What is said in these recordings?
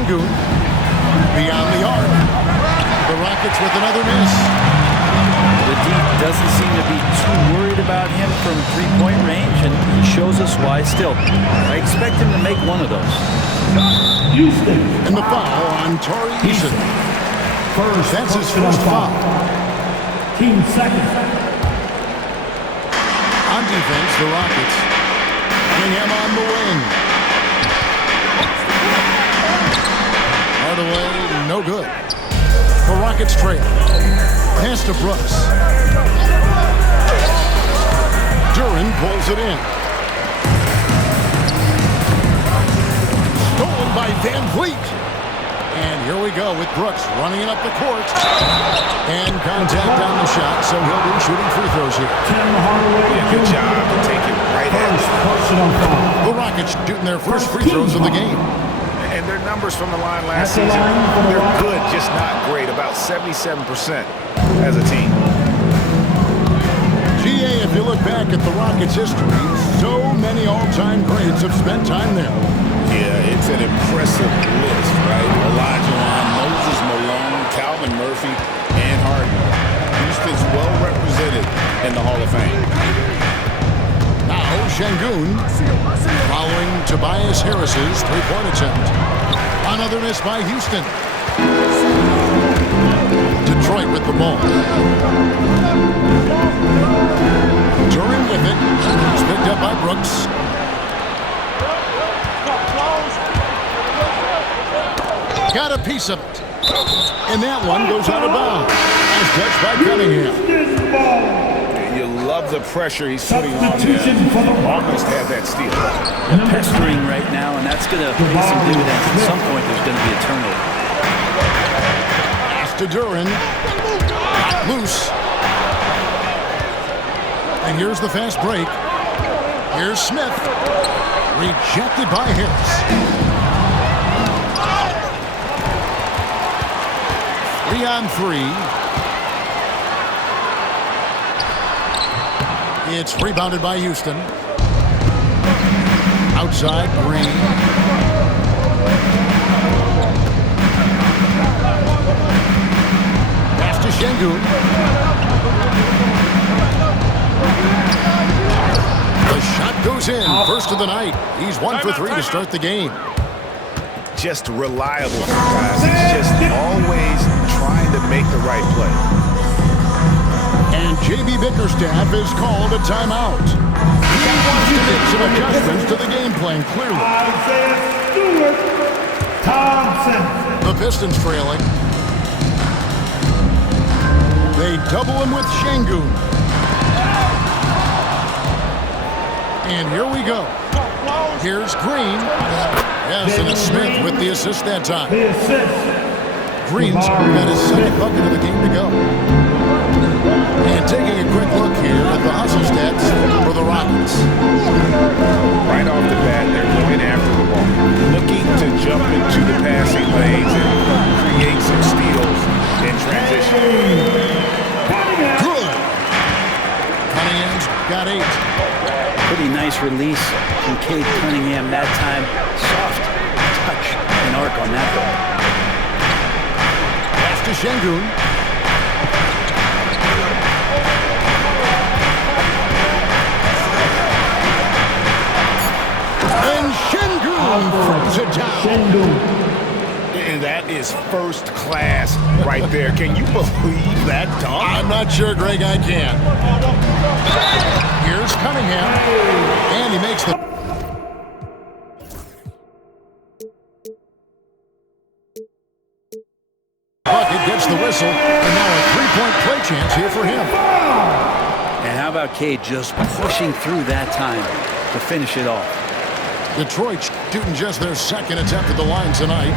Sengun. Beyond the arc. The Rockets with another miss. The deep doesn't seem to be too worried about him from three-point range, and he shows us why still. I expect him to make one of those. Houston. And the foul on Tari Eason. That's his first foul. Team second. On defense, the Rockets. Cunningham on the wing. Hardaway, no good. The Rockets trail. Pass to Brooks. Duren pulls it in. Stolen by Van Vliet. And here we go with Brooks running it up the court. And contact on the shot, so he'll be shooting free throws here. Good job to take it right at The Rockets shooting their first free throws of the game. And their numbers from the line last season, they're good, just not great. About 77% as a team. GA, if you look back at the Rockets' history, so many all-time greats have spent time there. Yeah, it's an impressive list, right? Olajuwon, Moses Malone, Calvin Murphy, and Harden. Houston's well represented in the Hall of Fame. Now Sengun following Tobias Harris's three-point attempt. Another miss by Houston. Detroit with the ball. Duren with it. It's picked up by Brooks. Got a piece of it. And that one goes out of bounds. As judged by Cunningham. You love the pressure he's putting on there. Almost had that steal. They're pestering right now, and that's going to pay some dividends. At some point, there's going to be a turnover. Pass to Duren. Loose. And here's the fast break. Here's Smith. Rejected by Harris. 3-on-3. It's rebounded by Houston. Outside, Green. Pass to Sengun. The shot goes in. First of the night. He's 1 for 3 to start the game. Just reliable, guys. He's just always trying to make the right play. And J.B. Bickerstaff is called a timeout. He wants to make some adjustments to the game plan, clearly. Isaiah Stewart Thompson. The Pistons trailing. They double him with Sengun. And here we go. Here's Green. Yes, and it's Smith with the assist that time. The assist. Green's got his second bucket of the game to go. And taking a quick look here at the hustle stats for the Rockets. Right off the bat, they're going after the ball. Looking to jump into the passing lanes and create some steals in transition. Good. Cunningham's got 8. Pretty nice release from Cade Cunningham that time. Soft touch and arc on that ball. Pass to Sengun. And Sengun throws it down. And that is first class right there. Can you believe that dunk? I'm not sure, Greg, I can. Here's Cunningham. And he makes the... Bucket gets the whistle. And now a three-point play chance here for him. And how about Cade just pushing through that time to finish it off? Detroit shooting just their second attempt at the line tonight.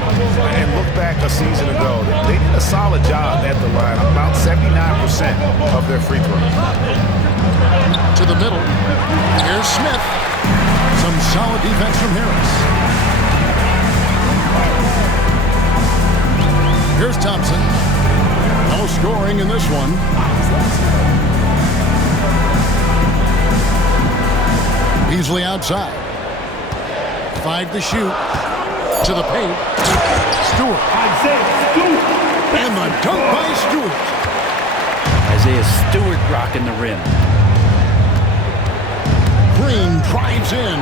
And look back a season ago. They did a solid job at the line. About 79% of their free throws. To the middle. Here's Smith. Some solid defense from Harris. Here's Thompson. No scoring in this one. Beasley outside. 5 to shoot. To the paint. Stewart. Isaiah Stewart. And the dunk by Stewart. Isaiah Stewart rocking the rim. Green drives in.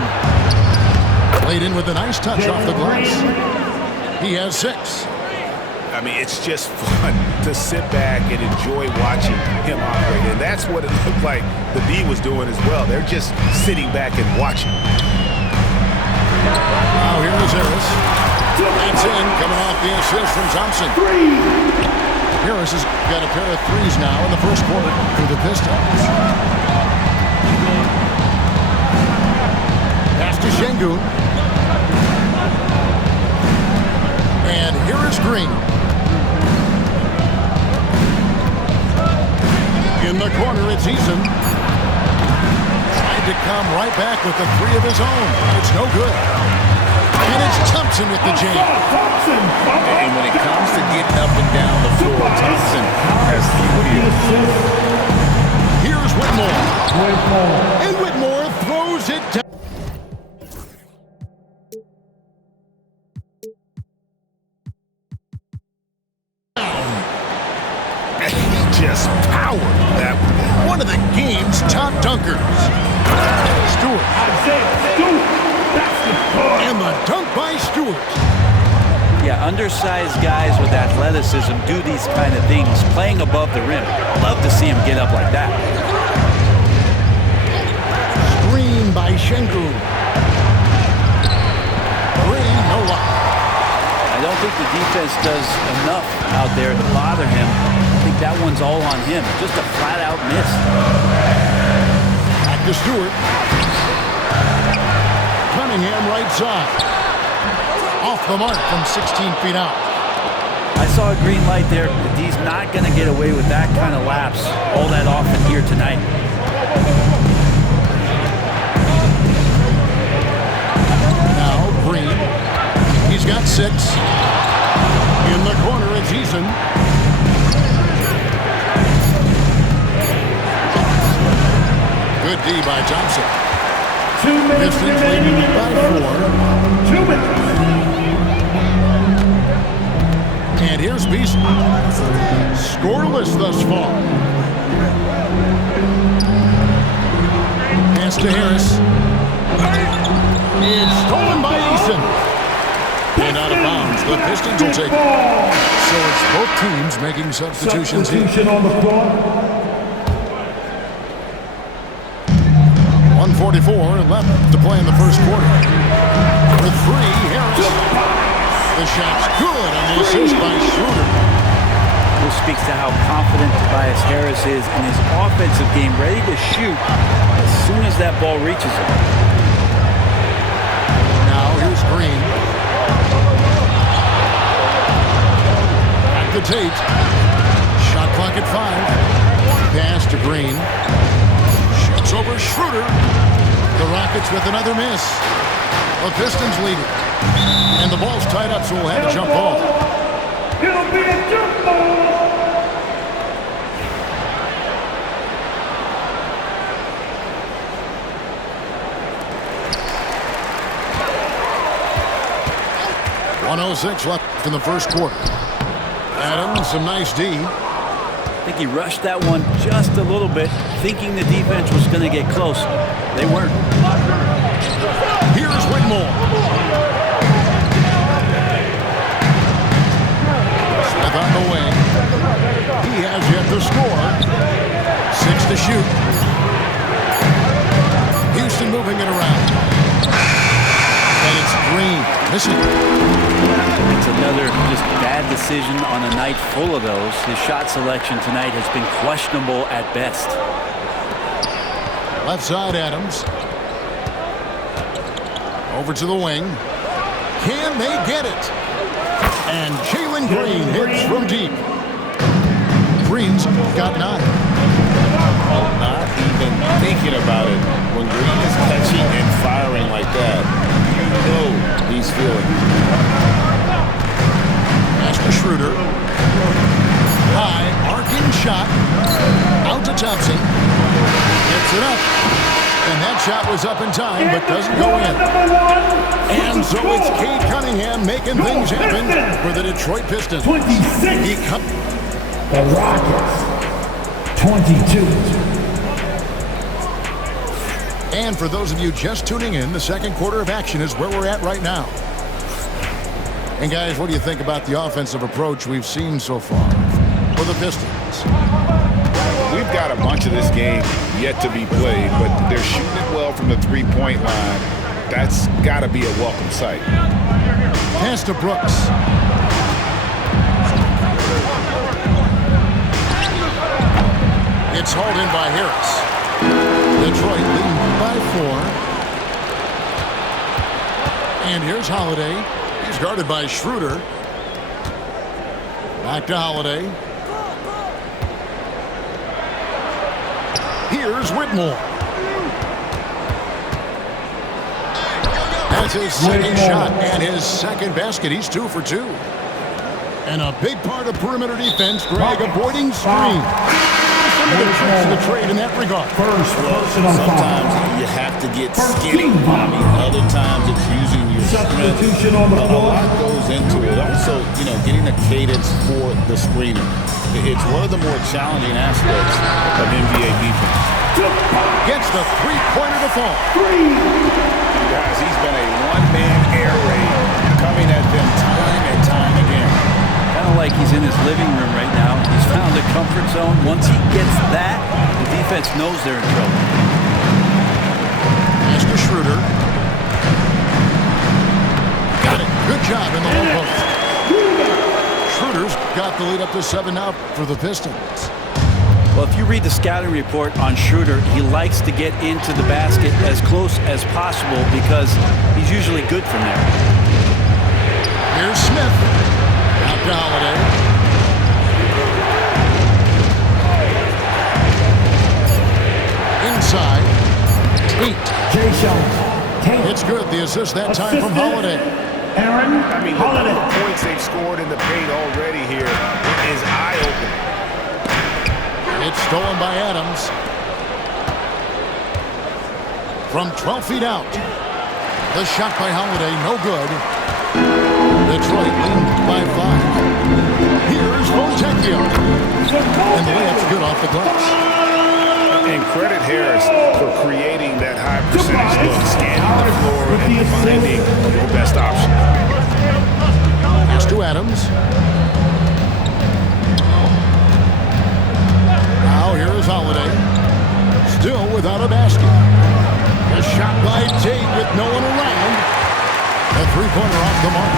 Played in with a nice touch off the glass. He has 6. I mean, it's just fun to sit back and enjoy watching him operate. And that's what it looked like the D was doing as well. They're just sitting back and watching. Now here is Harris. That's in, coming off the assist from Thompson. Harris has got a pair of threes now in the first quarter for the Pistons. Pass to Şengün. And here is Green. In the corner, it's Eason. Trying to come right back with the 3 of his own. It's no good. And it's Thompson with the jam. And when it comes to getting up and down the floor, Thompson has the wheel. Here's Whitmore. And Whitmore throws it down. Just power that One of the game's top dunkers. Stewart. Isaiah Stewart. That's the score. And the dunk by Stewart. Yeah, undersized guys with athleticism do these kind of things, playing above the rim. Love to see him get up like that. Screen by Şengün. Green, no luck. I don't think the defense does enough out there to bother him. I think that one's all on him. Just a flat-out miss. Back to Stewart. Cunningham right side. Off the mark from 16 feet out. I saw a green light there. The D's not going to get away with that kind of lapse all that often here tonight. Now Green. He's got 6. In the corner, it's Eason. Good D by Thompson. 2 minutes Pistons remaining leading in the by first. 4. 2 minutes. And here's Beasley. Scoreless thus far. Pass to Harris. It's stolen by Eason. And out of bounds. The Pistons will take it. So it's both teams making substitutions here. Substitution on the floor. 1:44 left to play in the first quarter. For 3, Harris. The shot's good on the assist by Schroeder. This speaks to how confident Tobias Harris is in his offensive game, ready to shoot as soon as that ball reaches him. Now here's Green. At the Tate. Shot clock at 5. Pass to Green. Shoots over Schroeder. The Rockets with another miss. The Pistons lead it. And the ball's tied up, so we'll have a jump ball. It'll be a jump ball. .106 left In the first quarter. Adams, some nice D. I think he rushed that one just a little bit, thinking the defense was going to get close. They weren't. Here's Whitmore. Smith on the wing. He has yet to score. 6 to shoot. Houston moving it around. And it's Green. Missing. It's another just bad decision on a night full of those. His shot selection tonight has been questionable at best. Left side, Adams. Over to the wing. Can they get it? And Jalen Green hits from deep. Green's got 9. Not even thinking about it. When Green is catching and firing like that, you know he's feeling it. Pass to Schroeder. High, arcing shot. Out to Thompson. Gets it up. And that shot was up in time, but doesn't go in. And so it's Cade Cunningham making things happen for the Detroit Pistons. 26. He The Rockets. 22. And for those of you just tuning in, the second quarter of action is where we're at right now. And guys, what do you think about the offensive approach we've seen so far for the Pistons? We've got a bunch of this game yet to be played, but they're shooting it well from the three-point line. That's got to be a welcome sight. Pass to Brooks. It's hauled in by Harris. Detroit leading by 4. And here's Holiday. He's guarded by Schroeder. Back to Holiday. Here's Whitmore. That's his second shot and his second basket. He's 2 for 2. And a big part of perimeter defense, Greg, avoiding screen. Some of the tricks of the trade in that regard. Sometimes you have to get skinny. I mean, other times it's using your Substitution strength. on the A floor. lot goes into it. Also, getting a cadence for the screener. It's one of the more challenging aspects of NBA defense. Gets the three-pointer to fall. Guys, he's been a one-man air raid coming at them time and time again. Kind of like he's in his living room right now. He's found a comfort zone. Once he gets that, the defense knows they're in trouble. Pass to Schroeder. Got it. Good job in the low post. Schroeder's got the lead up to 7 now for the Pistons. Well, if you read the scouting report on Schroeder, he likes to get into the basket as close as possible because he's usually good from there. Here's Smith. Out to Holiday. Inside. 8. Jay Jones. It's good. The assist that time from Holiday. Aaron I mean, the Holiday. number of points they've scored in the paint already here is eye-opening. It's stolen by Adams. From 12 feet out. The shot by Holiday, no good. Detroit leading by 5. Here's Fontecchio. And the layup's good off the glass. And credit Harris for creating that high percentage look, scanning the floor and finding your best option. Pass to Adams. Now here is Holiday. Still without a basket. A shot by Tate with no one around. A three-pointer off the mark.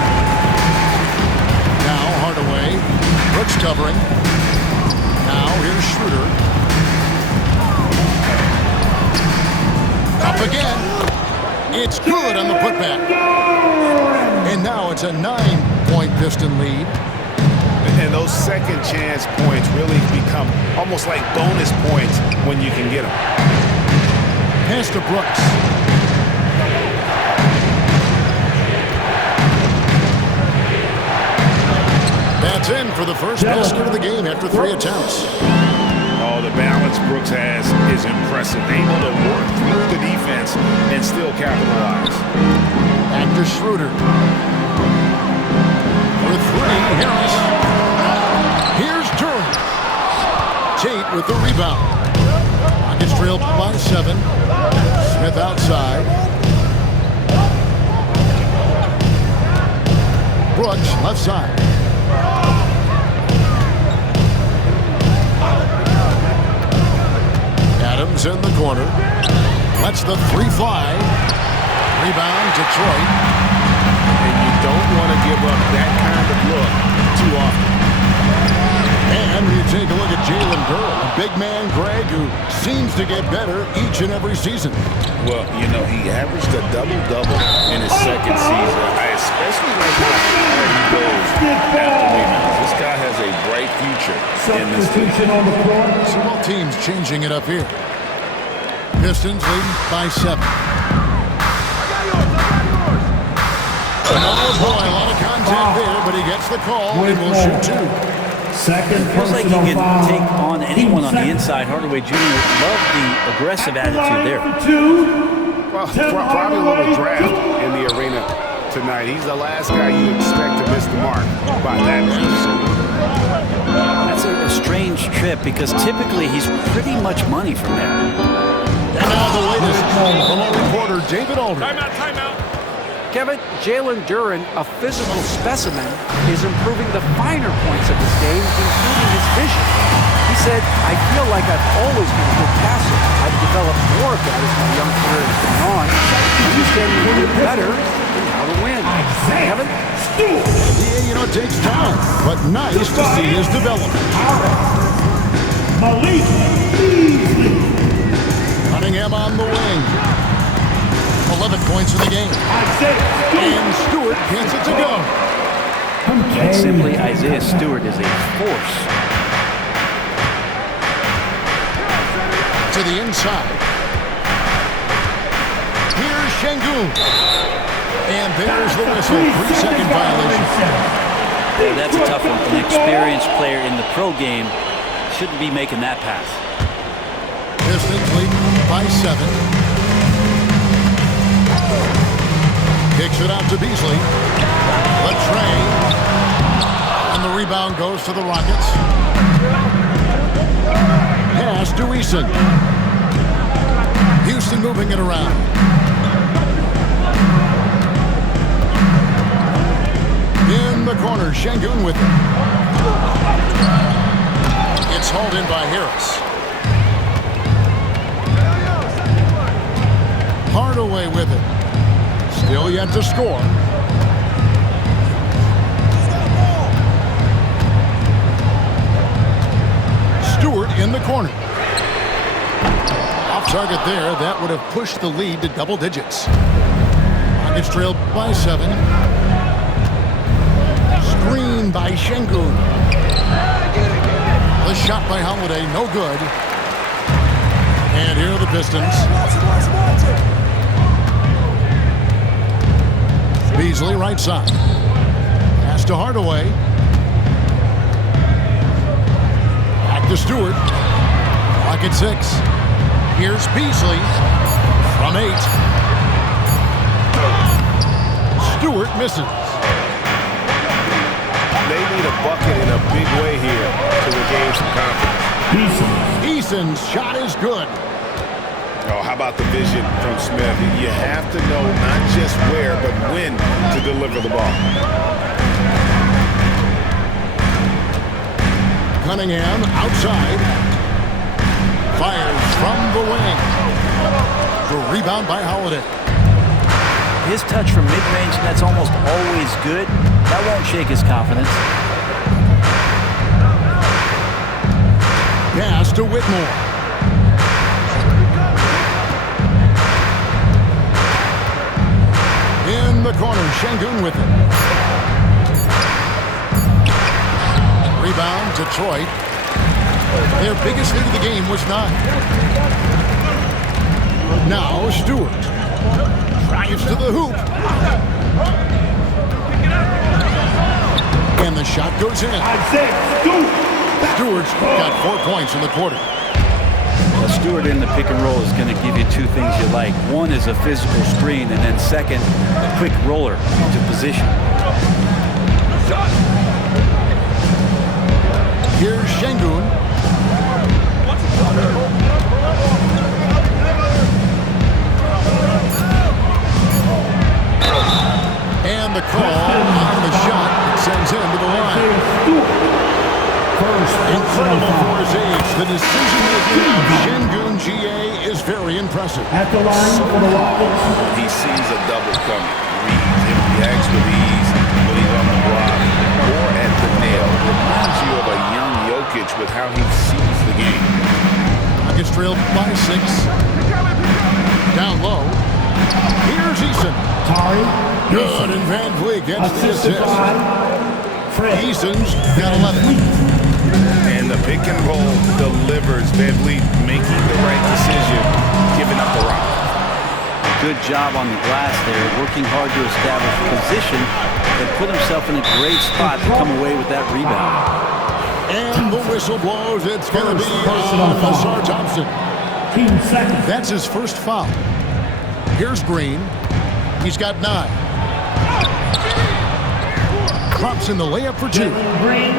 Now Hardaway. Brooks covering. Now here's Schroeder. Up again. It's good on the putback. And now it's a 9-point Piston lead. And those second chance points really become almost like bonus points when you can get them. Pass to Brooks. That's in for the first basket of the game after 3 attempts. Oh, the balance Brooks has is impressive. Able to work through the defense and still capitalize. Back to Schroeder. For 3, Harris. Here's Durham. Tate with the rebound. Rockets trailed by 7. Smith outside. Brooks left side. Adams in the corner. Lets the 3 fly. Rebound, Detroit. And you don't want to give up that kind of look too often. And you take a look at Jalen Durham, a big man, Greg, who seems to get better each and every season. Well, he averaged a double-double in his second season. I especially like how hard he goes after rebounds. This guy has a bright future in this league. Substitution on the floor. So both teams changing it up here. Pistons leading by 7. Oh boy, a lot of contact there, but he gets the call and will shoot 2. Second Feels like he personal can foul. take on anyone on the 8 inside. Hardaway Jr. loved the aggressive attitude there. Well, probably a little draft in the arena tonight. He's the last guy you expect to miss the mark by that much. That's a strange trip because typically he's pretty much money from there. And now the latest from our reporter, David Aldridge. Timeout. Kevin, Jalen Duren, a physical specimen, is improving the finer points of his game, including his vision. He said, I feel like I've always been a good passer. I've developed more of that as my young career has gone on. He's getting a little better in how to win. Kevin? Yeah, it takes time, but nice to see his development. Malik Beasley. Cunningham on the wing. 11 points in the game. And Stewart gets it to go. Quite simply, Isaiah Stewart is a force. To the inside. Here's Şengün. And there's the whistle. 3-second violation. Yeah, that's a tough one. An experienced player in the pro game shouldn't be making that pass. Pistons leading by 7. Kicks it out to Beasley. Latrey. And the rebound goes to the Rockets. Pass to Eason. Houston moving it around. In the corner, Şengün with it. It's hauled in by Harris. Hardaway with it. Still yet to score. Stewart in the corner. Off target there. That would have pushed the lead to double digits. Rockets trailed by 7. Screen by Şengün. The shot by Holiday, no good. And here are the Pistons. Beasley right side. Pass to Hardaway. Back to Stewart. Rocket 6. Here's Beasley from 8. Stewart misses. They need a bucket in a big way here to regain some confidence. Eason's shot is good. Oh, how about the vision from Smith? You have to know not just where, but when to deliver the ball. Cunningham outside. Fires from the wing. The rebound by Holiday. His touch from mid-range, that's almost always good. That won't shake his confidence. Pass to Whitmore. In the corner, Şengün with it. Rebound, Detroit. Their biggest lead of the game was 9. Now Stewart. Drives to the hoop. And the shot goes in. Stewart's got 4 points in the quarter. Well, Stewart in the pick and roll is going to give you 2 things you like. One is a physical screen, and then second, a quick roller into position. Here's Şengün. And the call on the shot sends him to the line. Incredible for his age. The decision-making of Şengün GA is very impressive. At the line for the Rockets. He sees a double coming, reads, and reacts with ease when he's on the block or at the nail. Reminds you of a young Jokic with how he sees the game. Rockets trailed by 6. Down low. Here's Eason. Tari. Good, and Van Vliet gets the Assisted assist. by Fred. Eason's got 11. And the pick and roll delivers. Van Vliet making the right decision, giving up the rock. Good job on the glass there, working hard to establish position and put himself in a great spot to come away with that rebound. And the whistle blows. It's going to be Personal foul. Ausar Thompson. Team second. That's his first foul. Here's Green. He's got 9. Drops in the layup for 2. Jalen Green.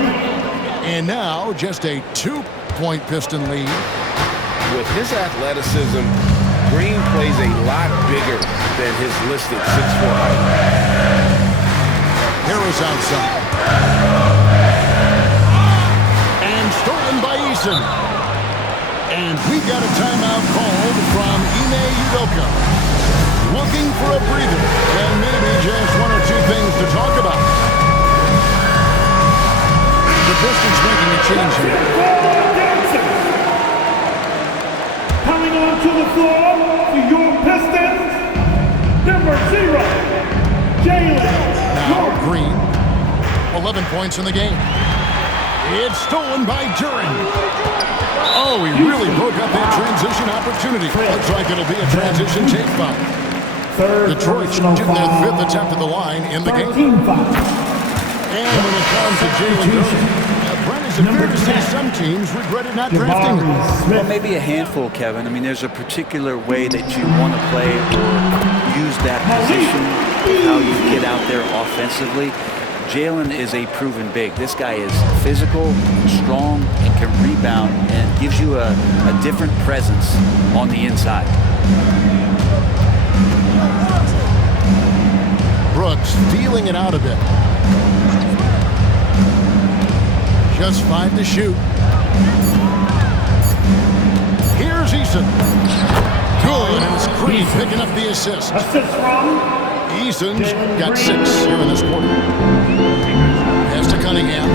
And now just a 2-point Piston lead. With his athleticism, Green plays a lot bigger than his listed 6'4" height. Harris outside. And stolen by Eason. And we got a timeout called from Ime Udoka. Looking for a breather and maybe just 1 or 2 things to talk about. The Pistons making a change here. Coming onto the floor for your Pistons, number 0, Jalen Now Green, 11 points in the game. It's stolen by Duren. Oh, he really broke up that transition opportunity. Looks like it'll be a transition take foul. Third Detroit personal getting their foul. 5th attempt at the line in the game. 13 foul. And when it comes to Jalen Duren, Brent, is it fair to say some teams regretted not drafting him? Jabari Well, Smith. maybe a handful, Kevin. I mean, there's a particular way that you want to play or use that position, how you get out there offensively. Jalen is a proven big. This guy is physical, strong, and can rebound, and gives you a different presence on the inside. Brooks feeling it out a bit. Just 5 to shoot. Here's Eason. Good, and it's Green picking up the assist. Assist from Eason's got 6 here in this quarter. Pass to Cunningham.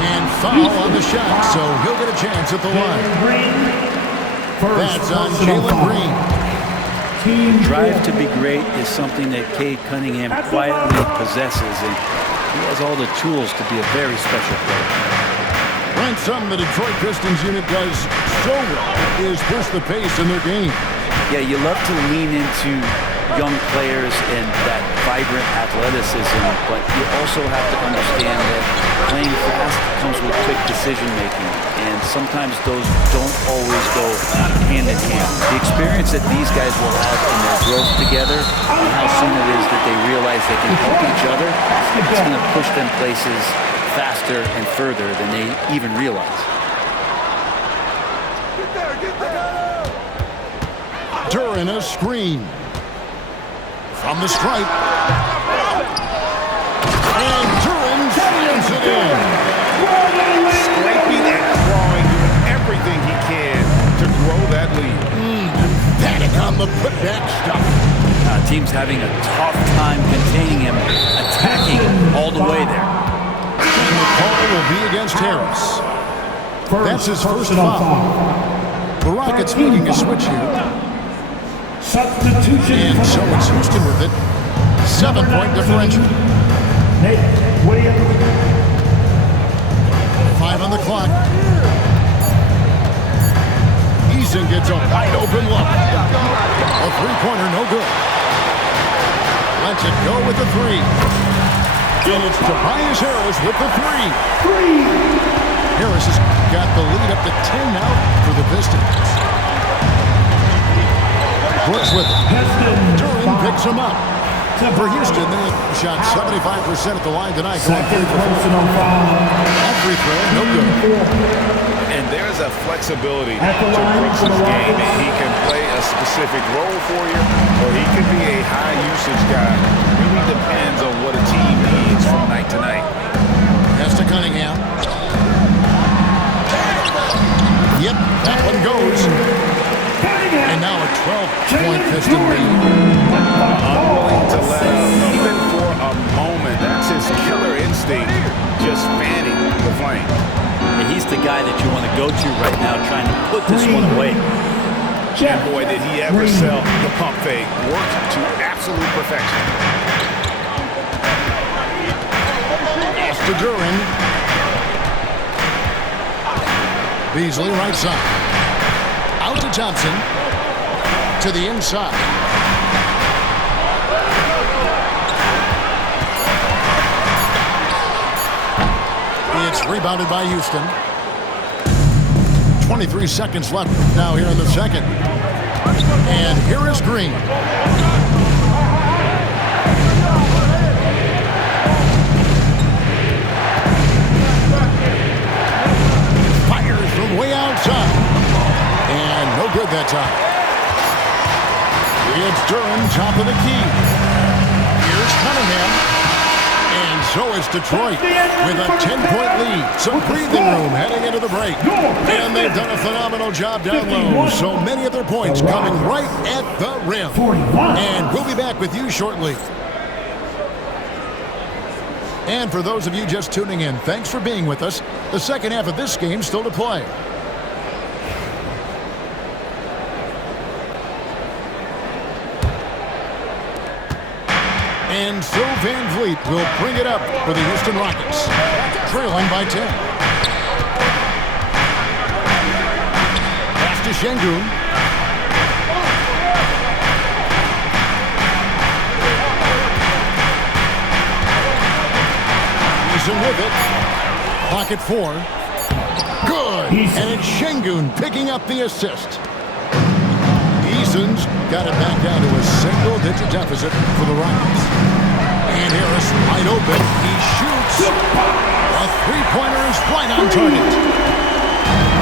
And foul on the shot, so he'll get a chance at the line. Green. First That's on personal Jalen foul. Green. Team Drive to be great is something that Cade Cunningham quietly possesses, and he has all the tools to be a very special player. Brent, something the Detroit Pistons unit does so well is push the pace in their game. Yeah, you love to lean into young players and that vibrant athleticism, but you also have to understand that playing fast comes with quick decision making, and sometimes those don't always go hand in hand. The experience that these guys will have in their growth together and how soon it is that they realize they can help each other, it's going to push them places faster and further than they even realize. Duren a screen. From the stripe. And Duren slams it in. Scraping and clawing, doing everything he can to grow that lead. Panic on the putback stop. Team's having a tough time containing him, attacking all the way there. And the call will be against Harris. That's his first personal foul. The Rockets making a switch here. Substitution. And so it's Houston with it. 7-point differential. Nate Williams. 5 on the clock. Eason gets a wide open look. A 3-pointer, no good. Lets it go with the 3. And it's Tobias Harris with the 3. Harris has got the lead up to 10 now for the Pistons. Brooks with it. Duren picks him up. For Houston, they shot 75% at the line tonight. Going Second 3 for 4. personal foul. That free throw, no good. And there's a flexibility At the to line Brooks' for the game. Rockets. He can play a specific role for you, or he can be a high-usage guy. Really depends on what a team needs from night to night. Pass to Cunningham. Yep, that one goes. And now a 12-point Piston lead. Unwilling to let up, even for a moment. That's his killer instinct, just fanning the flame. And he's the guy that you want to go to right now, trying to put this one away. And boy, did he ever sell the pump fake. Worked to absolute perfection. Pass to Duren. Beasley right side. Out to Thompson. To the inside. rebounded by Houston. 23 seconds left now here in the second. And here is Green. Fires from way outside. And no good that time. It's Duren, top of the key. Here's Cunningham. And so is Detroit with a 10-point lead. Some breathing room heading into the break. And they've done a phenomenal job down low. So many of their points coming right at the rim. And we'll be back with you shortly. And for those of you just tuning in, thanks for being with us. The second half of this game still to play. And so Van Vliet will bring it up for the Houston Rockets, trailing by 10. Pass to Şengün. Eason with it. Clock at 4. Good. And it's Şengün picking up the assist. Eason's got it back down to a single-digit deficit for the Rockets. And Harris wide open. He shoots. A three-pointer is right on target.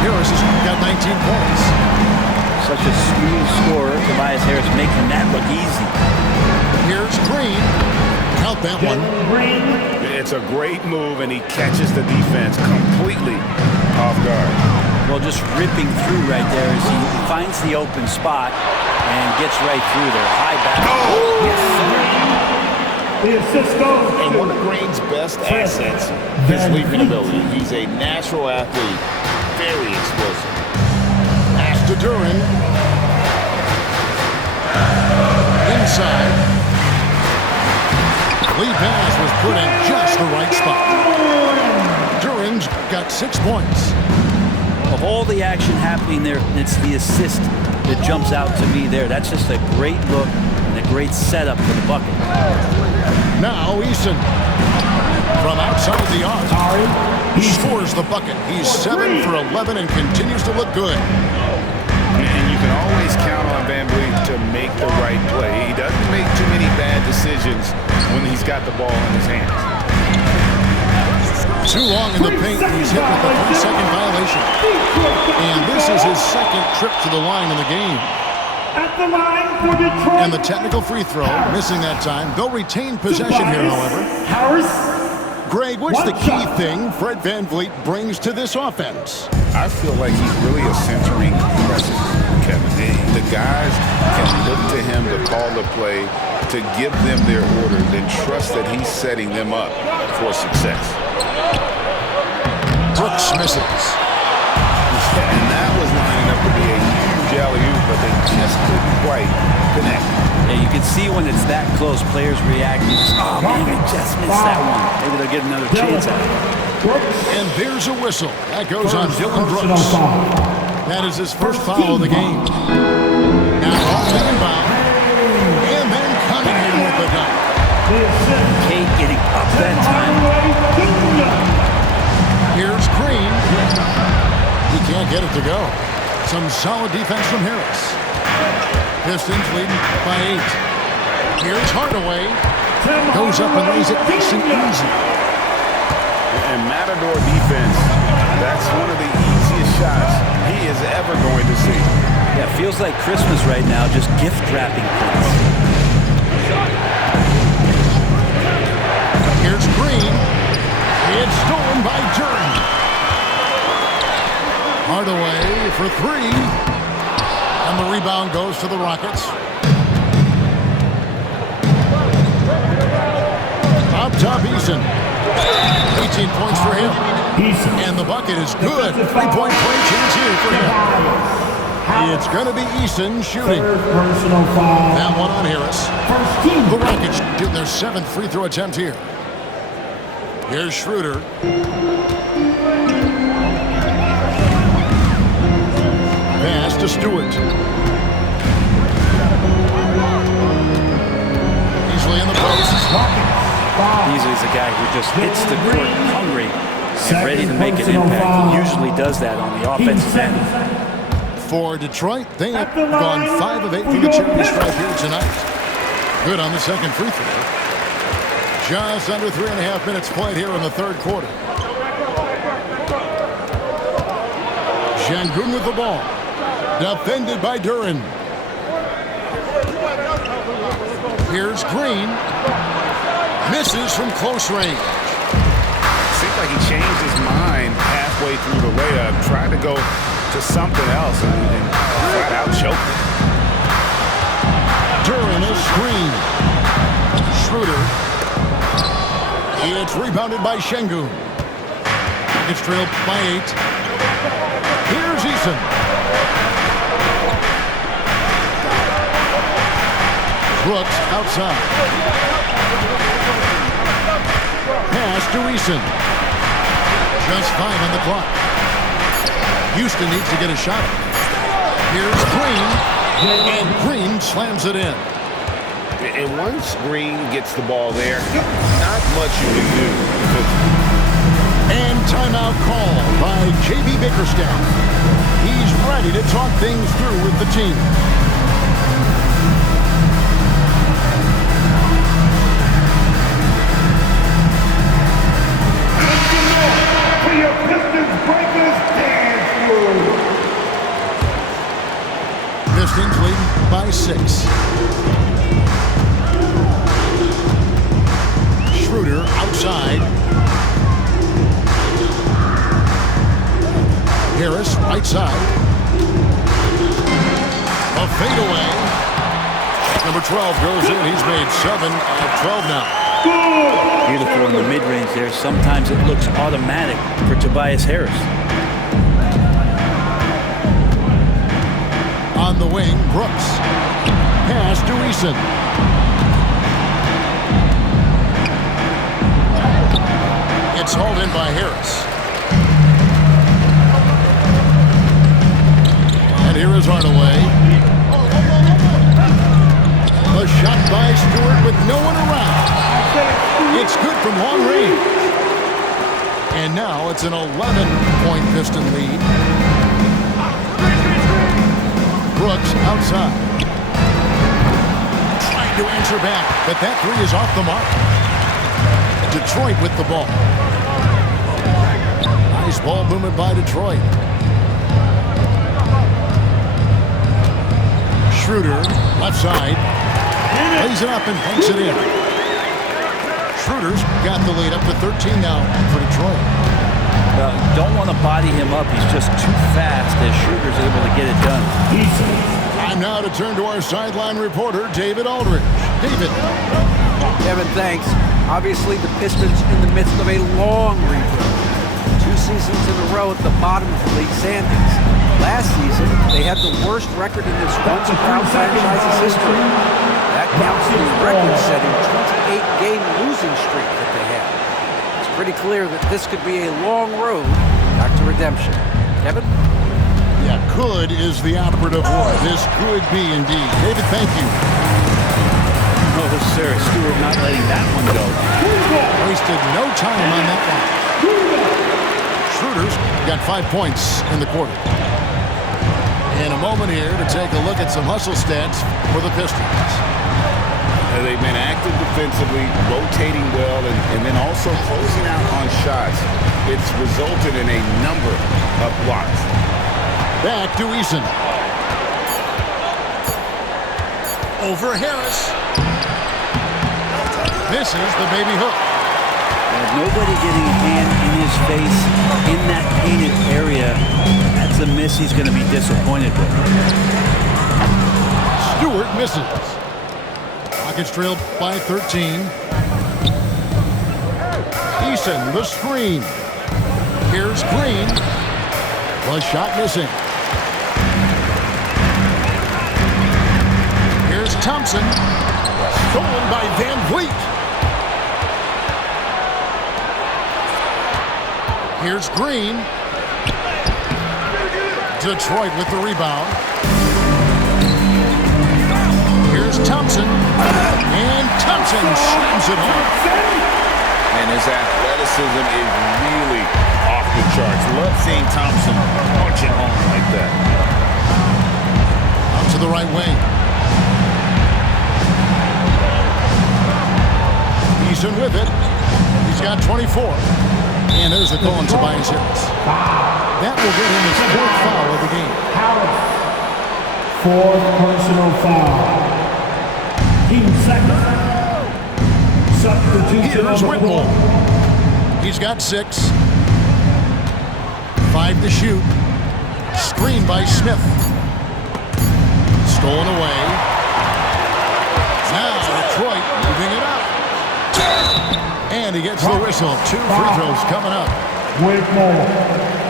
Harris has got 19 points. Such a smooth scorer. Tobias Harris making that look easy. Here's Green. Count that one. It's a great move, and he catches the defense completely off guard. Well, just ripping through right there as he finds the open spot and gets right through there. High back. Oh! Yes, sir. The assist goes And one of Green's best assets is leaping ability. He's a natural athlete, very explosive. Pass to Duren. Inside. Lead pass was put in just the right spot. Duren's got 6 points. Of all the action happening there, it's the assist that jumps out to me there. That's just a great look and a great setup for the bucket. Now Eason from outside the arc. He scores the bucket. He's 7 for 11 and continues to look good. And you can always count on Van Vliet to make the right play. He doesn't make too many bad decisions when he's got the ball in his hands. Too long in the paint. He's hit with a 3-second violation. And this is his second trip to the line in the game. At the line for Detroit. And the technical free throw, missing that time. They'll retain possession here, however. Harris. Greg, what's the key thing Fred Van Vliet brings to this offense? I feel like he's really a centering presence, Kevin. The guys can look to him to call the play, to give them their orders, and trust that he's setting them up for success. Brooks misses. And that was lining up to be a huge alley-oop, but they just couldn't quite connect. Yeah, you can see when it's that close, players reacting. Oh, man, they just missed that one. Maybe they'll get another chance at it. And there's a whistle. That goes on Dylan Brooks. That is his first foul of the game. Now off the inbound. And then Cunningham with the dunk. Kate getting up that time. Here's Green. He can't get it to go. Some solid defense from Harris. Pistons leading by 8. Here's Hardaway. Goes up and lays it nice and easy. And Matador defense, that's one of the easiest shots he is ever going to see. Yeah, feels like Christmas right now, just gift wrapping things. Here's Green. It's stolen by Duren. Hardaway for 3. And the rebound goes to the Rockets. Up top, Eason. 18 points for him. And the bucket is good. 3-point play chance here for him. It's going to be Eason shooting. That one on Harris. The Rockets getting their 7th free throw attempt here. Here's Schroeder. Pass to Stewart. Easily in the post. Beasley's a guy who just hits the court hungry. and ready to make an impact. He usually does that on the offensive end. For Detroit, they have gone 5 of 8 from the charity stripe here tonight. Good on the second free throw. Just under 3.5 minutes played here in the third quarter. Sengun with the ball. Defended by Duren. Here's Green. Misses from close range. Seems like he changed his mind halfway through the layup, tried to go to something else, and flat out choked it. Duren is screen. Schroeder. It's rebounded by Sengun. It's trailed by 8. Here's Eason. Brooks outside. Pass to Eason. Just 5 on the clock. Houston needs to get a shot. Here's Green. And Green slams it in. And once Green gets the ball there, not much you can do. And timeout call by J.B. Bickerstaff. He's ready to talk things through with the team. For your Pistons Breakers dance move. Pistons leading by 6. Schroeder outside. Harris right side. A fadeaway. Number 12 goes in. He's made 7 of 12 now. Beautiful in the mid-range there. Sometimes it looks automatic for Tobias Harris. On the wing, Brooks. Pass to Eason. It's hauled in by Harris. And here is Hardaway. A shot by Stewart with no one around. It's good from long range. And now it's an 11-point Piston lead. Brooks outside. Trying to answer back, but that 3 is off the mark. Detroit with the ball. Nice ball movement by Detroit. Schroeder, left side. Lays it up and banks it in. Schroeder's got the lead up to 13 now for Detroit. Well, you don't want to body him up. He's just too fast as Schroeder's able to get it done. Time now to turn to our sideline reporter, David Aldridge. David. Kevin, thanks. Obviously, the Pistons in the midst of a long rebuild. 2 seasons in a row at the bottom of the league standings. Last season, they had the worst record in this once-proud franchise's history. That counts to the record-setting 28-game losing streak that they had. It's pretty clear that this could be a long road back to redemption. Kevin? Yeah, could is the operative word. This could be indeed. David, thank you. Oh, sir. Stewart not letting that one go. Wasted no time on that one. Schroeder's got 5 points in the quarter. In a moment here to take a look at some hustle stats for the Pistons. They've been active defensively, rotating well, and then also closing out on shots. It's resulted in a number of blocks. Back to Eason. Over Harris. Misses the baby hook. Nobody getting a hand in his face in that painted area. That's a miss he's going to be disappointed with. Stewart misses. Rockets trailed by 13. Eason, the screen. Here's Green. Was shot missing. Here's Thompson. Stolen by Van Vliet. Here's Green. Detroit with the rebound. Here's Thompson. And Thompson slams it home. And his athleticism is really the charts. Love seeing Thompson punching home like that. Out to the right wing. Eason with it. He's got 24. And there's the call on Tobias Harris. That will get him his 4th foul of the game. Harris. 4th personal foul. Team second. Substitution Here's on the floor. Whitmore. He's got 6. 5 to shoot. Screen by Smith. Stolen away. Now Detroit moving it up. And he gets the whistle. 2 free throws coming up. Whitmore.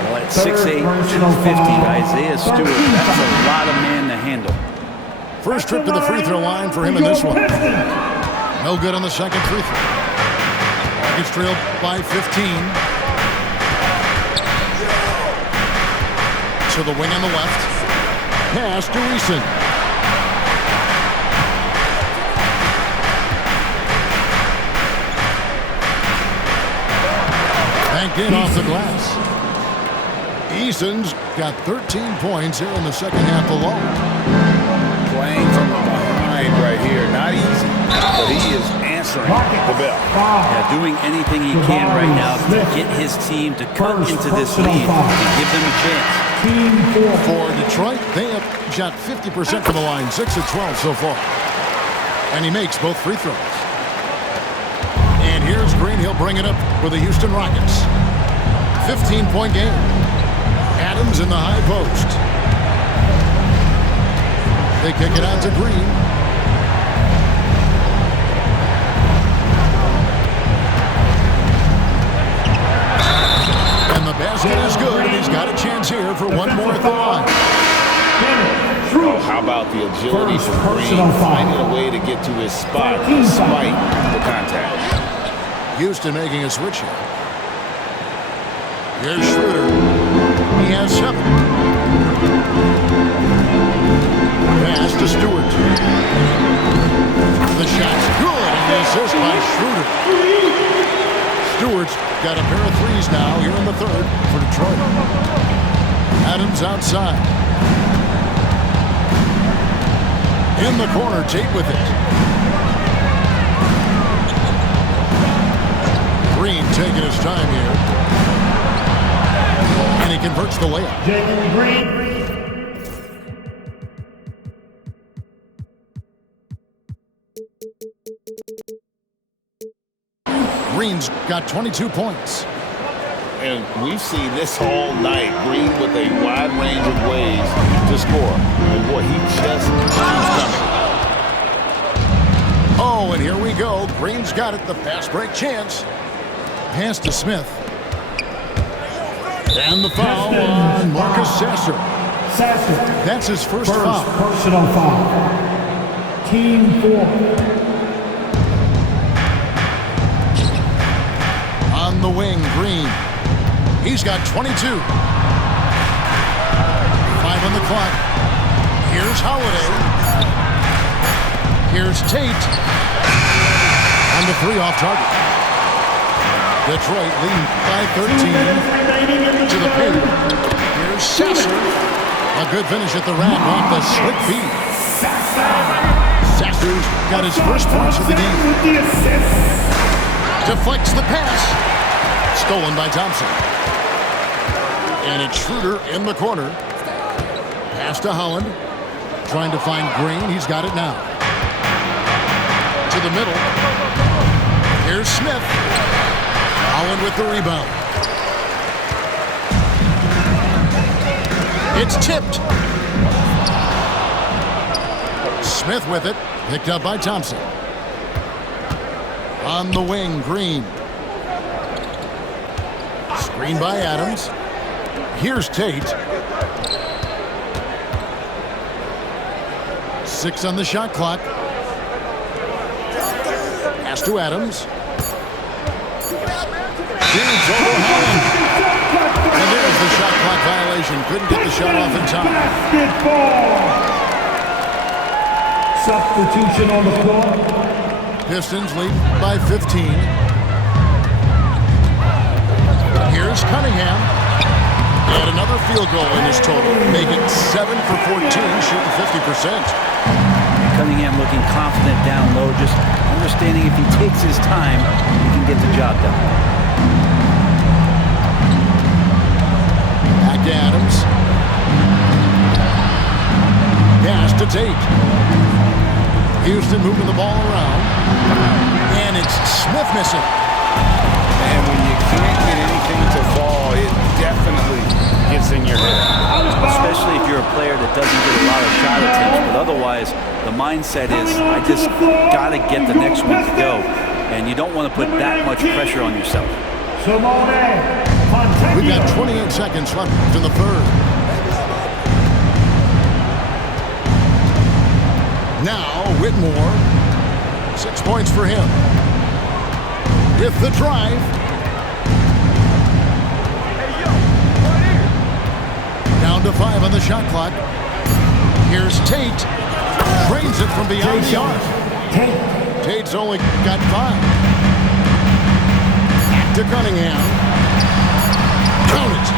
Well, at 6'8", 250, Isaiah Stewart, that's a lot of man to handle. First trip to the free throw line for him in this one. No good on the second free throw. Rockets trailed by 15. To the wing on the left. Pass to Eason. Banked in off the glass. Eason's got 13 points here in the second half alone. Playing from behind right here. Not easy, but he is answering the bell. Yeah, doing anything he can right now to get his team to cut into this lead and give them a chance. For Detroit, they have shot 50% from the line, 6 of 12 so far. And he makes both free throws. And here's Green. He'll bring it up for the Houston Rockets. 15-point game. Adams in the high post. They kick it out to Green. And the basket is good, and he's got a chance here for one more at the line. Oh, how about the agility from Green, finding a way to get to his spot despite the contact. Houston making a switch here. Here's Schroeder. He has 7. Pass to Stewart. The shot's good, and the assist by Schroeder. Stewart's got a pair of threes now here in the third for Detroit. Adams outside. In the corner, Tate with it. Green taking his time here. And he converts the layup. Jalen Green. Green's got 22 points. And we've seen this all night. Green with a wide range of ways to score. And boy, he just keeps coming. Oh, and here we go. Green's got it. The fast break chance. Pass to Smith. And the foul on Marcus Sasser. That's his first foul. Personal foul. Team 4. On the wing, Green. He's got 22. 5 on the clock. Here's Holiday. Here's Tate. And the 3 off target. Detroit leading by 13 to the paint. Here's Sasser. A good finish at the rack off the slick feed. Sasser's got his first points of the game. Deflects the pass. Stolen by Thompson. And it's Schroeder in the corner. Pass to Holland. Trying to find Green. He's got it now. To the middle. Here's Smith. Holland with the rebound. It's tipped. Smith with it. Picked up by Thompson. On the wing, Green. Screen by Adams. Here's Tate. 6 on the shot clock. Pass to Adams. Feeds over Holland. And there's the shot clock violation. Couldn't get the shot off in time. Basketball. Substitution on the floor. Pistons lead by 15. Here's Here's Cunningham. And another field goal in his total. Make it 7 for 14, shooting 50%. Cunningham looking confident down low, just understanding if he takes his time, he can get the job done. Back to Adams. Pass to Tate. Houston moving the ball around. And it's Smith missing. And when you can't get anything to fall, it definitely gets in your head. Especially if you're a player that doesn't get a lot of shot attempts, but otherwise the mindset is, I just got to get the next one to go. And you don't want to put that much pressure on yourself. We've got 28 seconds left in the third. Now, Whitmore. 6 points for him. With the drive. Down to 5 on the shot clock. Here's Tate. Drains it from beyond the arc. Tate's only got 5. Back to Cunningham. Count it.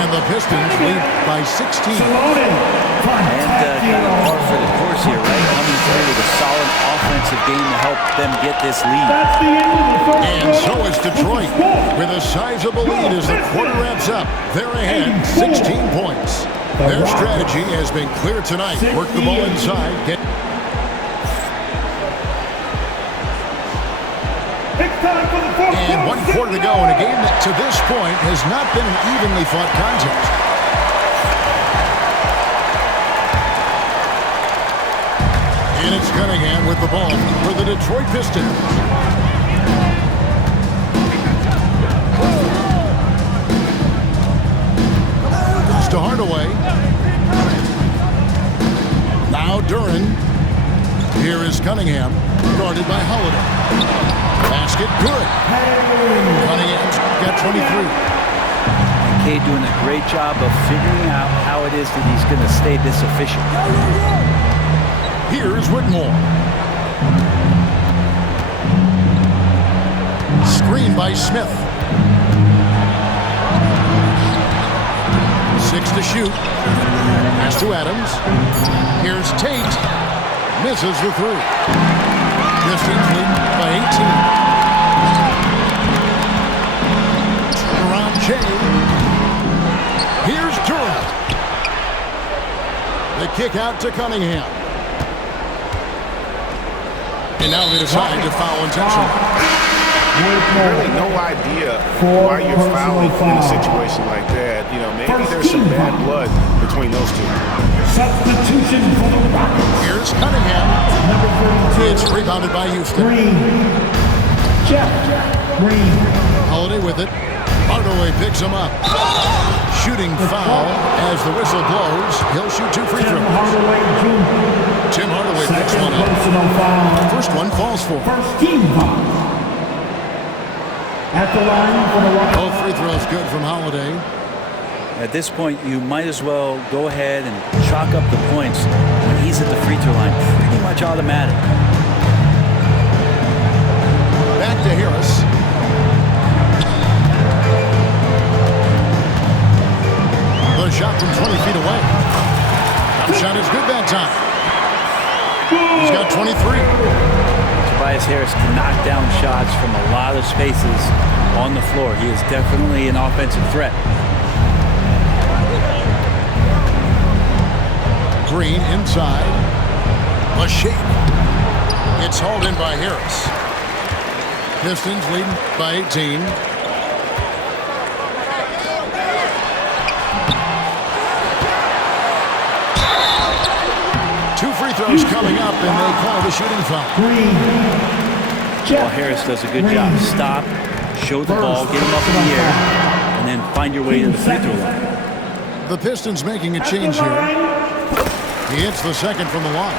And the Pistons lead by 16. And kind of par for the course here, right? Coming through with a solid offensive game to help them get this lead. And so is Detroit with a sizable lead as the quarter wraps up. They're ahead 16 points. Their strategy has been clear tonight. Work the ball inside. And 1 quarter to go in a game that to this point has not been an evenly fought contest. And it's Cunningham with the ball for the Detroit Pistons. Goes to Hardaway. Now Duren. Here is Cunningham, guarded by Holiday. Basket good. Cunningham's got 23. And Cade doing a great job of figuring out how it is that he's going to stay this efficient. Here's Whitmore. Screen by Smith. 6 to shoot. Pass to Adams. Here's Tate. Misses the 3. Pistons lead by 18. Around Jay. Here's Duren. The kick out to Cunningham. And now they decide to foul intentionally. Really no idea why you're fouling in a situation like that. You know, maybe there's some bad blood between those two. Substitution for the Rockets. Here's Cunningham. It's rebounded by Houston. Jeff Green. Holiday with it. Hardaway picks him up. Shooting foul as the whistle blows. He'll shoot 2 free throws. Tim Hardaway picks one up. First one falls for. First team foul. At the line for the Rockets. Both free throws good from Holiday. At this point, you might as well go ahead and chalk up the points when he's at the free throw line. Pretty much automatic. Back to Harris. The shot from 20 feet away. That shot is good that time. He's got 23. Tobias Harris can knock down shots from a lot of spaces on the floor. He is definitely an offensive threat. Green inside. A shake. It's hauled in by Harris. Pistons leading by 18. Two free throws coming up, and they call the shooting foul. Well, Harris does a good job. Stop, show the ball, get him up in the air, and then find your way to the free throw line. The Pistons making a change here. He hits the second from the line.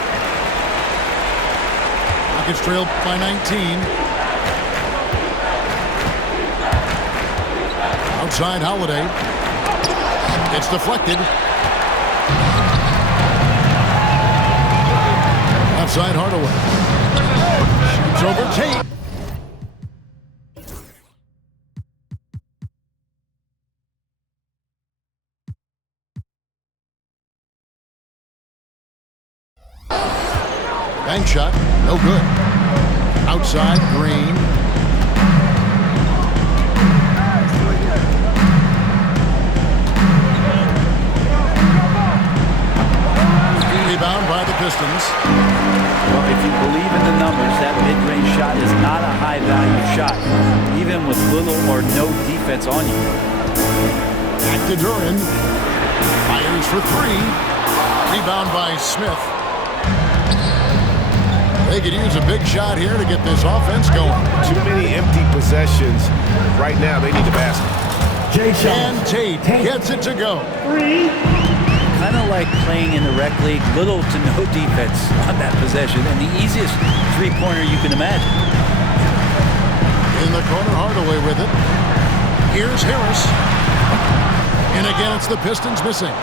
Rockets trailed by 19. Outside Holiday. It's deflected. Outside Hardaway. Shoots over Tate. Bank shot, no good. Outside, Green. Rebound by the Pistons. Well, if you believe in the numbers, that mid-range shot is not a high-value shot, even with little or no defense on you. Back to Duren. Fires for three. Rebound by Smith. They could use a big shot here to get this offense going. Too many empty possessions. Right now, they need the basket. And Tate gets it to go. Kind of like playing in the rec league, little to no defense on that possession, and the easiest three-pointer you can imagine. In the corner, Hardaway with it. Here's Harris. And again, it's the Pistons missing.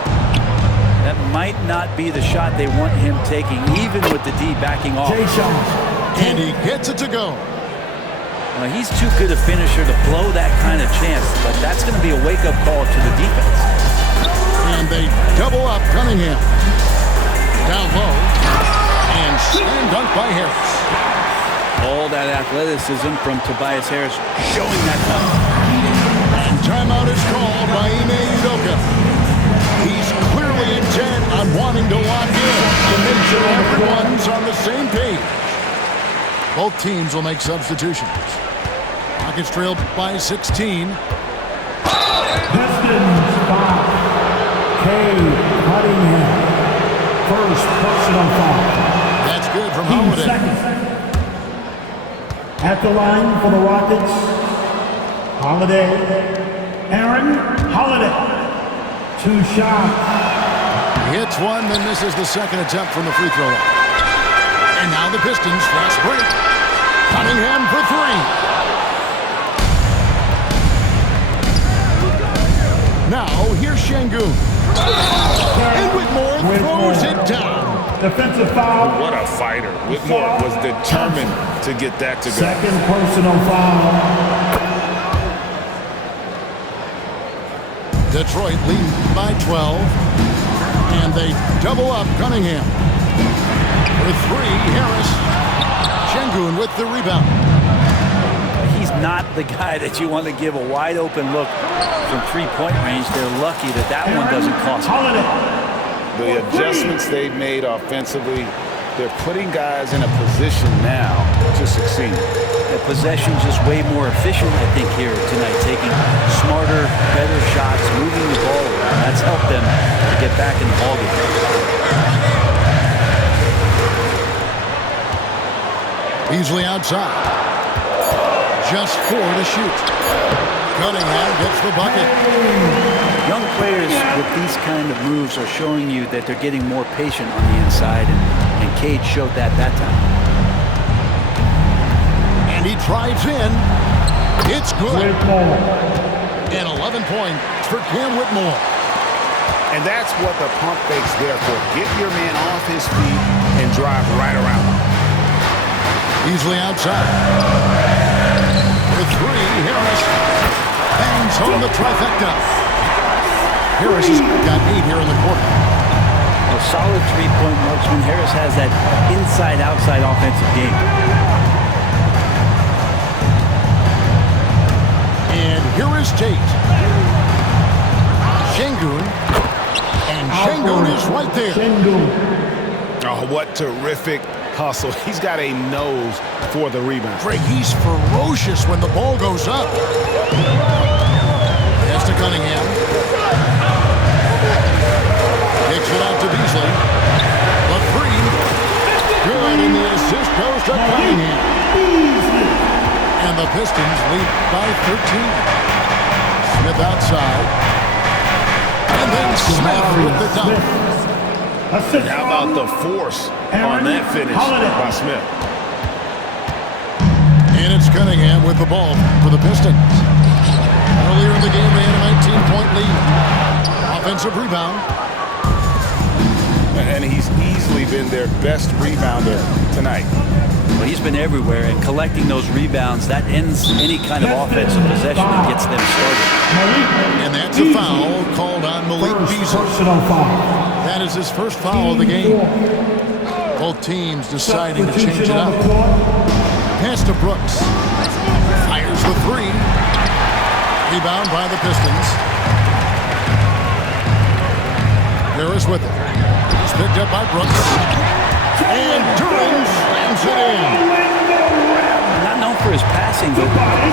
That might not be the shot they want him taking, even with the D backing off. And he gets it to go. Well, he's too good a finisher to blow that kind of chance, but that's going to be a wake-up call to the defense. And they double up Cunningham. Down low. And slam dunk by Harris. All that athleticism from Tobias Harris showing that dunk. And timeout is called by Ime Udoka. He's clearly intent on wanting to lock in and make sure everyone's on the same page. Both teams will make substitutions. Rockets trailed by 16. Pistons foul. Cunningham. First personal foul. That's good from Team Holiday. second. At the line for the Rockets, Holiday. Aaron Holiday. 2 shots. He hits one, then misses the second attempt from the free throw line. And now the Pistons fast break. Cunningham for three. Now here's Şengün. And Whitmore throws it down. Defensive foul. What a fighter. Whitmore was determined to get that to go. Second personal foul. Detroit lead by 12. And they double up Cunningham. For three, Harris. Şengün with the rebound. He's not the guy that you want to give a wide open look from three-point range. They're lucky that that one doesn't cost them. The adjustments they've made offensively, they're putting guys in a position now to succeed. The possession's just way more efficient, I think, here tonight, taking smarter, better shots, moving the ball around. That's helped them to get back in the ballgame. Beasley outside. Just 4 to shoot. Cunningham gets the bucket. Young players with these kind of moves are showing you that they're getting more patient on the inside, and Cade showed that time. And he drives in. It's good. Whitmore. And 11 points for Cam Whitmore. And that's what the pump fake's there for. Get your man off his feet and drive right around him. Beasley outside. For three, Harris bangs home the trifecta. Harris has got 8 here in the quarter. A solid three-point marksman. Harris has that inside-outside offensive game. And here is Tate. Şengün. And Şengün is right there. Oh, what terrific hustle. He's got a nose for the rebound. Craig, he's ferocious when the ball goes up. Pass to Cunningham. Kicks it out to Beasley. The three. Good, and the assist goes to Cunningham. And the Pistons lead by 13. Smith outside. And then Smith with the dunk. How about the force on that finish by Smith? And it's Cunningham with the ball for the Pistons. Earlier in the game, they had a 19-point lead. Offensive rebound. And he's easily been their best rebounder tonight. Well, he's been everywhere, and collecting those rebounds, that ends any kind of offensive possession and gets them started. And that's a foul called on Malik Beasley. Personal foul. That is his first foul of the game. Both teams deciding to change it up. Pass to Brooks. Fires the three. Rebound by the Pistons. Harris with it. It's picked up by Brooks. And Duren slams it in. Not known for his passing, but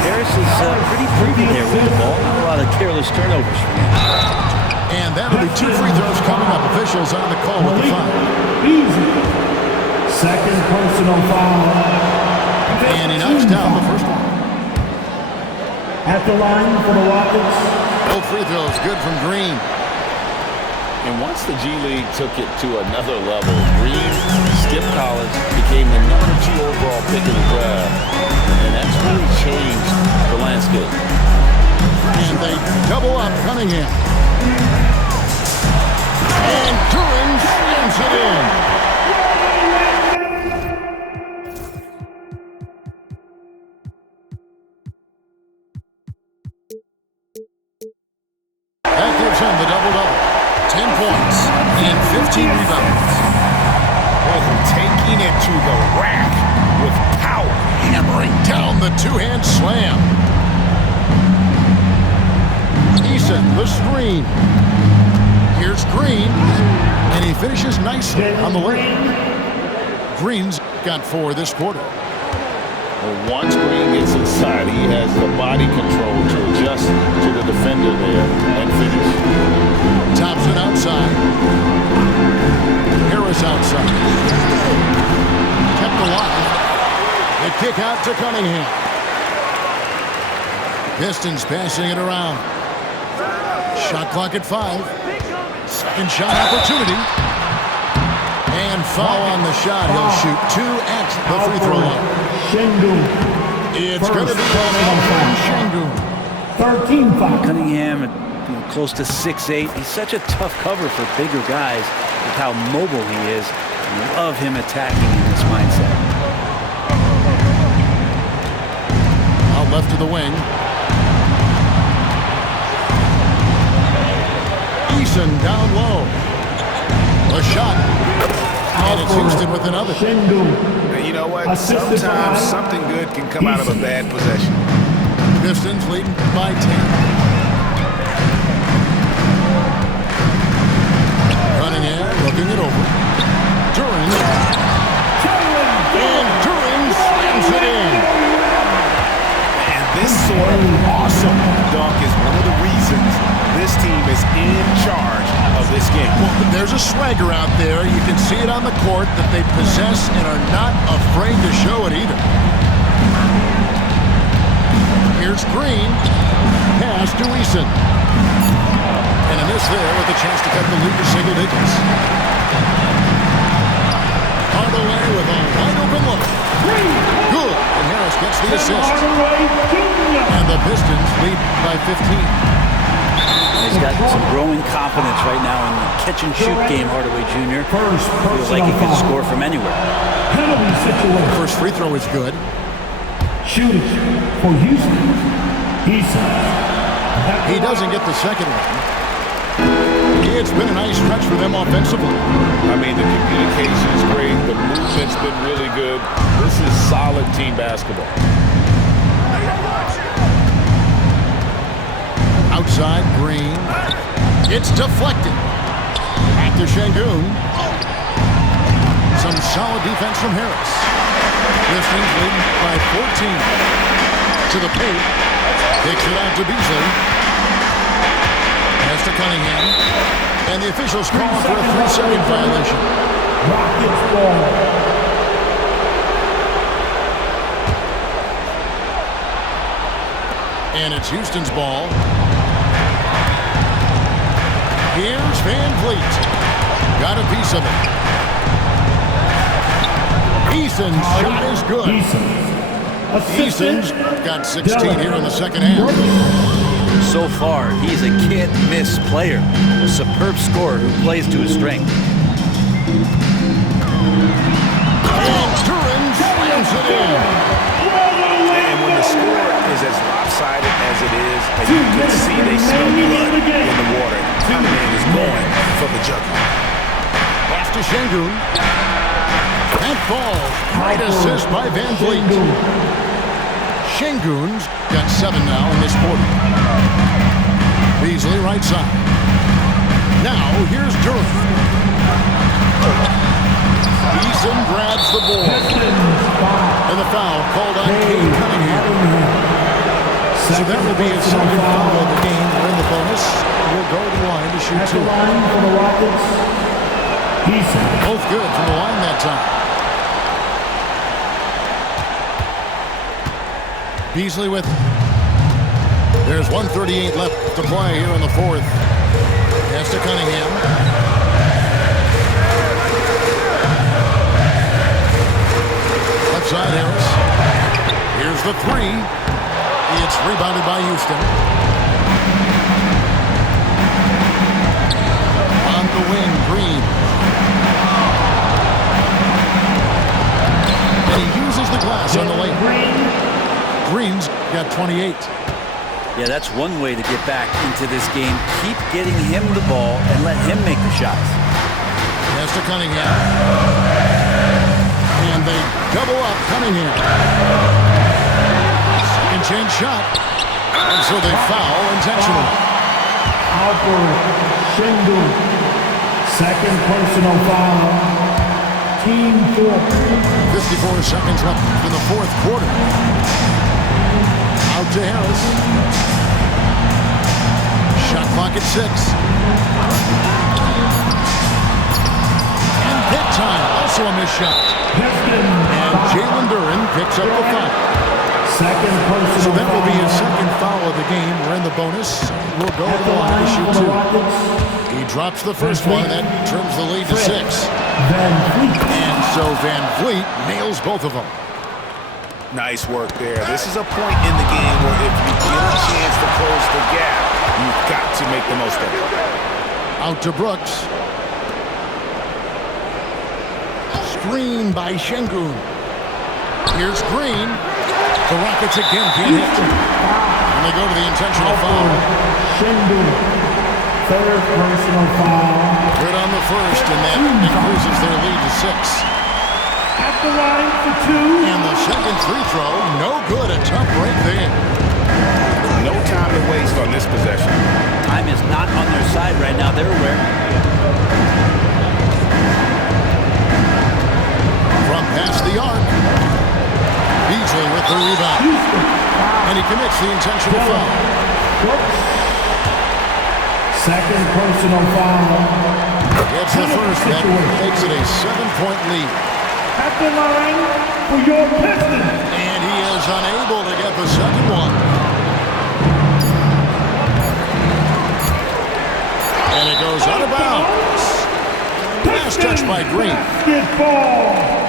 Harris is pretty prudent there with the ball. Not a lot of careless turnovers for him. And that'll be 2 free throws coming up. Officials on the call with the foul. Easy. Second personal foul. And he knocks down the first one. At the line for the Rockets. Both free throws good from Green. And once the G League took it to another level, Green skipped college, became the #2 overall pick in the draft, and that's really changed the landscape. And they double up Cunningham. And Duren slams it in. That gives him the double-double. 10 points and 15 rebounds. Taking it to the rack with power. Hammering down the two-hand slam. Eason, the screen. Here's Green, and he finishes nicely on the lane. Green's got 4 this quarter. Well, once Green gets inside, he has the body control to adjust to the defender there and finish. Thompson outside. Harris outside. Kept alive. They kick out to Cunningham. Pistons passing it around. Shot clock at 5. Second shot opportunity. And foul on the shot. He'll shoot 2 at the free throw line. Sengun. It's going to be on Sengun. 13 foul. Cunningham, close to 6'8". He's such a tough cover for bigger guys with how mobile he is. I love him attacking in this mindset. Out left to the wing. Eason down low. A shot. And it's Houston with another. Sengun. You know what? Assisted Sometimes by something good can come out of a bad possession. Pistons leading by 10. Cunningham looking it over. Duren. And Duren slams it in. And this sort of awesome dunk is one of the reasons this team is in charge of this game. Well, there's a swagger out there. You can see it on the court that they possess and are not afraid to show it either. Here's Green. Pass to Eason. And a miss there with a chance to cut the lead to single digits. Hardaway with a wide open look. Good. And Harris gets the assist. And the Pistons lead by 15. He's got some growing confidence right now in the catch-and-shoot game, Hardaway Jr. Feels like he can score from anywhere. Penalty situation. First free throw is good. Shooting for Houston. Eason. He doesn't get the second one. It's been a nice stretch for them offensively. I mean, the communication is great. The movement's been really good. This is solid team basketball. Outside, Green. It's deflected. Back to Sengun. Some solid defense from Harris. Pistons leading by 14. To the paint. Kicks it out to Beasley. Pass to Cunningham. And the officials call for a 3-second violation. Rockets ball. And it's Houston's ball. Here's Van Vliet. Got a piece of it. Eason's shot is good. Eason's got 16 here in the second half. So far, he's a can't-miss player. A superb scorer who plays to his strength. And Duren slams it in. And when the score is as lopsided as it is, as you can see, they smell blood in the water. Cunningham is going for the jugular. Pass to Sengun. That falls. Great assist by Van Vliet. Şengün's got 7 now in this quarter. Beasley right side. Now here's Duren. Eason grabs the ball. And the foul called on Cade Cunningham. So that will be his second foul of the game. We're in the bonus. We'll go to the line to shoot 2. For the Rockets, Both good from the line that time. Beasley with it. There's 1:38 left to play here in the fourth. Pass to Cunningham. Left side Harris. Here's the 3. It's rebounded by Houston. On the wing, Green. And he uses the glass on the lane. Green's got 28. Yeah, that's one way to get back into this game. Keep getting him the ball and let him make the shots. Pass to Cunningham. And they double up Cunningham. Second change shot. And so they foul intentionally. Alper Şengün. Second personal foul. Team 4. 54 seconds left in the fourth quarter. Out to Harris. Shot clock at 6. And hit time. Also a missed shot. And Jalen Duren picks up the foul. Second personal So that will be his foul. second foul of the game. We're in the bonus. We'll go to the line to shoot 2. He drops the first one, and that trims the lead to 6. Van Vliet. And so Van Vliet nails both of them. Nice work there. This is a point in the game where if you get a chance to close the gap, you've got to make the most of it. Out to Brooks. Screen by Şengün. Here's Green. The Rockets again can't hit. And they go to the intentional foul. Şengün. Third personal foul. Good on the first, and that increases their lead to 6. At the line for 2. And the second free throw, no good. A tough break there. No time to waste on this possession. Time is not on their side right now. They're aware. From past the arc. Beasley with the rebound. And he commits the intentional foul. Second personal foul. It's the first that makes it a 7-point lead. At the line for your Pistons. And he is unable to get the second one. And it goes out of bounds. Last touch by Green. Basketball.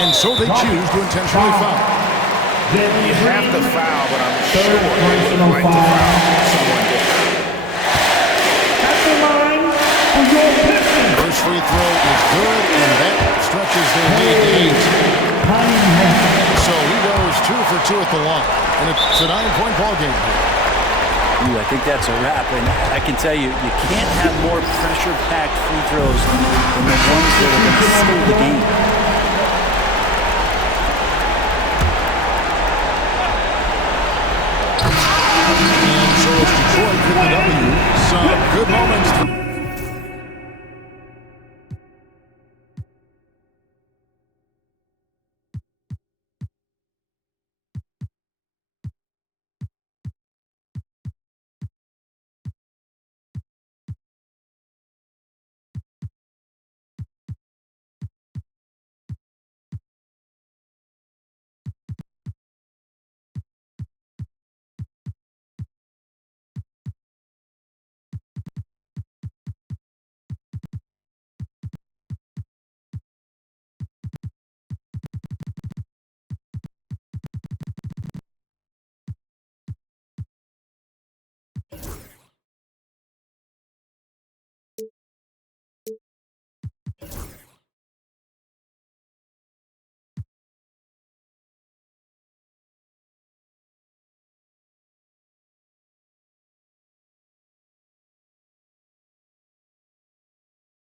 And so they choose to intentionally foul. You have to foul, but I'm sure Third they would personal like to foul. foul someone different. At the line for your Pistons. First free throw is good, and that stretches their lead to 8. So he goes 2 for 2 at the line. And it's a 9-point ball game. Ooh, I think that's a wrap. And I can tell you, you can't have more pressure-packed free throws than the ones that are going to seal the game. And so it's Detroit with the W. Some good moments